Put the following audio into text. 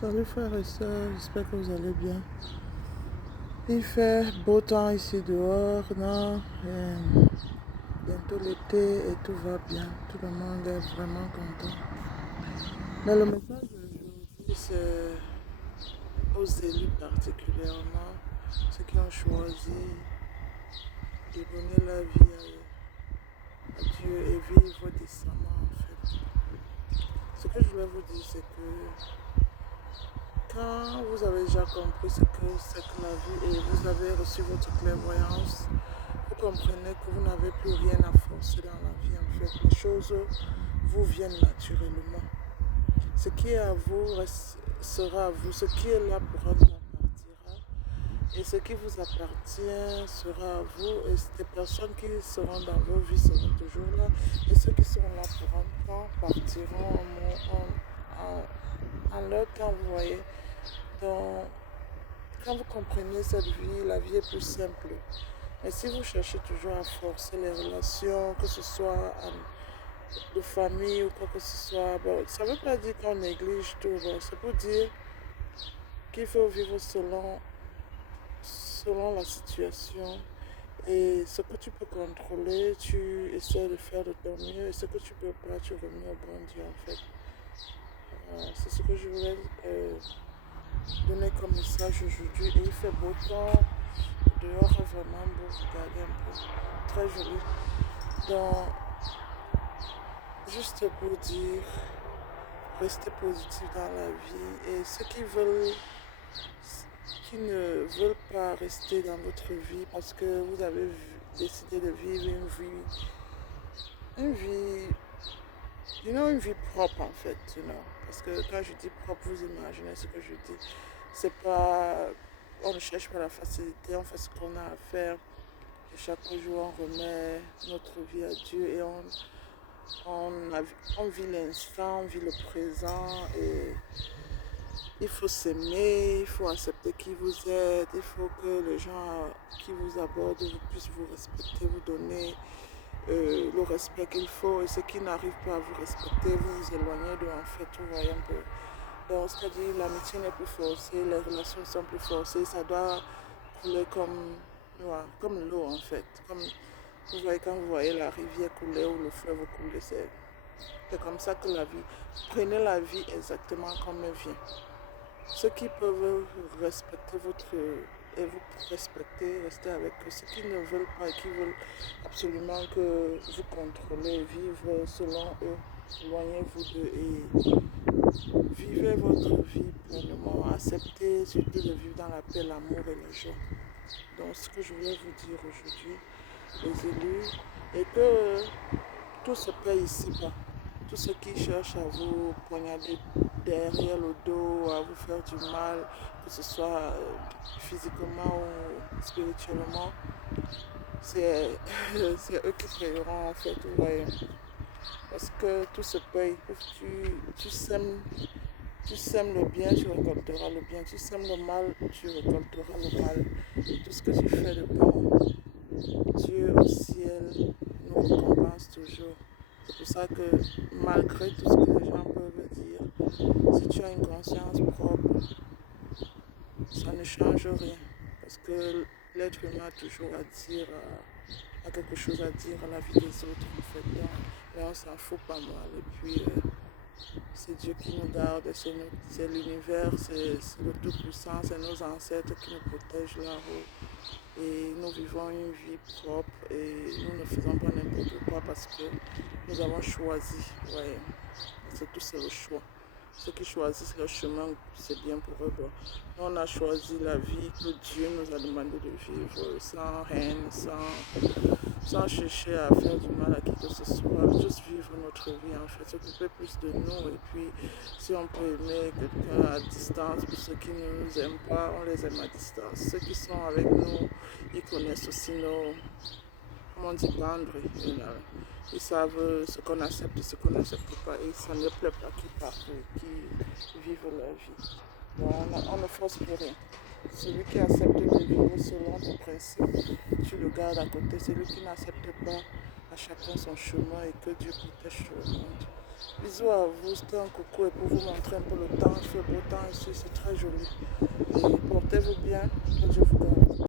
Salut frères et sœurs, j'espère que vous allez bien. Il fait beau temps ici dehors, non? Et bientôt l'été et tout va bien. Tout le monde est vraiment content. Mais le message d'aujourd'hui, c'est aux élus particulièrement, ceux qui ont choisi de donner leur vie à Dieu et vivre décemment en fait. Ce que je voulais vous dire, c'est que quand vous avez déjà compris ce que c'est que la vie et vous avez reçu votre clairvoyance, vous comprenez que vous n'avez plus rien à forcer dans la vie en fait. Les choses vous viennent naturellement. Ce qui est à vous sera à vous. Ce qui est là pour être partira. Et ce qui vous appartient sera à vous. Et les personnes qui seront dans vos vies seront toujours là. Et ceux qui seront là pour un temps partiront en leur temps, vous voyez. Donc, quand vous comprenez cette vie, la vie est plus simple. Mais si vous cherchez toujours à forcer les relations, que ce soit de famille ou quoi que ce soit, bon, ça ne veut pas dire qu'on néglige tout. Bon, c'est pour dire qu'il faut vivre selon la situation. Et ce que tu peux contrôler, tu essaies de faire de ton mieux. Et ce que tu peux pas, tu remets au bon Dieu en fait. C'est ce que je voulais donner comme message aujourd'hui. Et il fait beau temps. Dehors est vraiment beau. Regardez un peu. Très joli. Donc, juste pour dire, restez positif dans la vie. Et ceux qui ne veulent pas rester dans votre vie parce que vous avez décidé de vivre une vie propre en fait, Parce que quand je dis propre, vous imaginez ce que je dis. C'est pas, on ne cherche pas la facilité, on fait ce qu'on a à faire. Et chaque jour, on remet notre vie à Dieu et on vit l'instant, on vit le présent et il faut s'aimer, il faut accepter qui vous êtes, il faut que les gens qui vous abordent puissent vous respecter, vous donner le respect qu'il faut et ceux qui n'arrivent pas à vous respecter, vous vous éloignez d'eux en fait, vous voyez un peu. Donc, c'est-à-dire l'amitié n'est plus forcée, les relations sont plus forcées, ça doit couler voilà, comme l'eau en fait. Comme vous voyez quand vous voyez la rivière couler ou le fleuve couler, c'est comme ça que la vie. Prenez la vie exactement comme elle vient. Ceux qui peuvent respecter et vous respecter, rester avec eux. Ceux qui ne veulent pas et qui veulent absolument que vous contrôlez, vivre selon eux, éloignez-vous d'eux et vivez votre vie pleinement. Acceptez surtout de vivre dans la paix, l'amour et la joie. Donc ce que je voulais vous dire aujourd'hui, les élus, et que tout se paye ici-bas. Tous ceux qui cherchent à vous poignarder derrière le dos, à vous faire du mal, que ce soit physiquement ou spirituellement, c'est c'est eux qui paieront en fait, vous voyez. Parce que tout se paye. Tu sèmes le bien, tu récolteras le bien. Tu sèmes le mal, tu récolteras le mal. Tout ce que tu fais de bon, Dieu au ciel nous récompense toujours. C'est pour ça que malgré tout ce que les gens peuvent dire, si tu as une conscience propre, ça ne change rien. Parce que l'être humain a toujours a quelque chose à dire à la vie des autres en fait. Donc, là on s'en fout pas mal. Et puis c'est Dieu qui nous garde, c'est l'univers, c'est le Tout-Puissant, c'est nos ancêtres qui nous protègent là-haut. Et nous vivons une vie propre et nous ne faisons pas n'importe quoi parce que nous avons choisi. Ouais. C'est tout, c'est le choix. Ceux qui choisissent le chemin, c'est bien pour eux. Bon. Nous, on a choisi la vie que Dieu nous a demandé de vivre sans haine, sans chercher à faire du mal à qui que ce soit, juste vivre notre vie en fait, s'occuper plus de nous et puis si on peut aimer quelqu'un à distance, pour ceux qui ne nous aiment pas, on les aime à distance. Ceux qui sont avec nous, ils connaissent aussi nos, comment on dit, boundaries. Ils savent ce qu'on accepte et ce qu'on n'accepte pas et ça ne plaît pas qu'ils partent, qu'ils vivent leur vie. Bon, on ne force plus rien. Celui qui accepte de vivre selon tes principes, tu le gardes à côté. Celui qui n'accepte pas, à chacun son chemin et que Dieu protège tout le monde. Bisous à vous, c'était un coucou et pour vous montrer un peu le temps. Il fait beau temps ici, c'est très joli. Et portez-vous bien, que Dieu vous garde.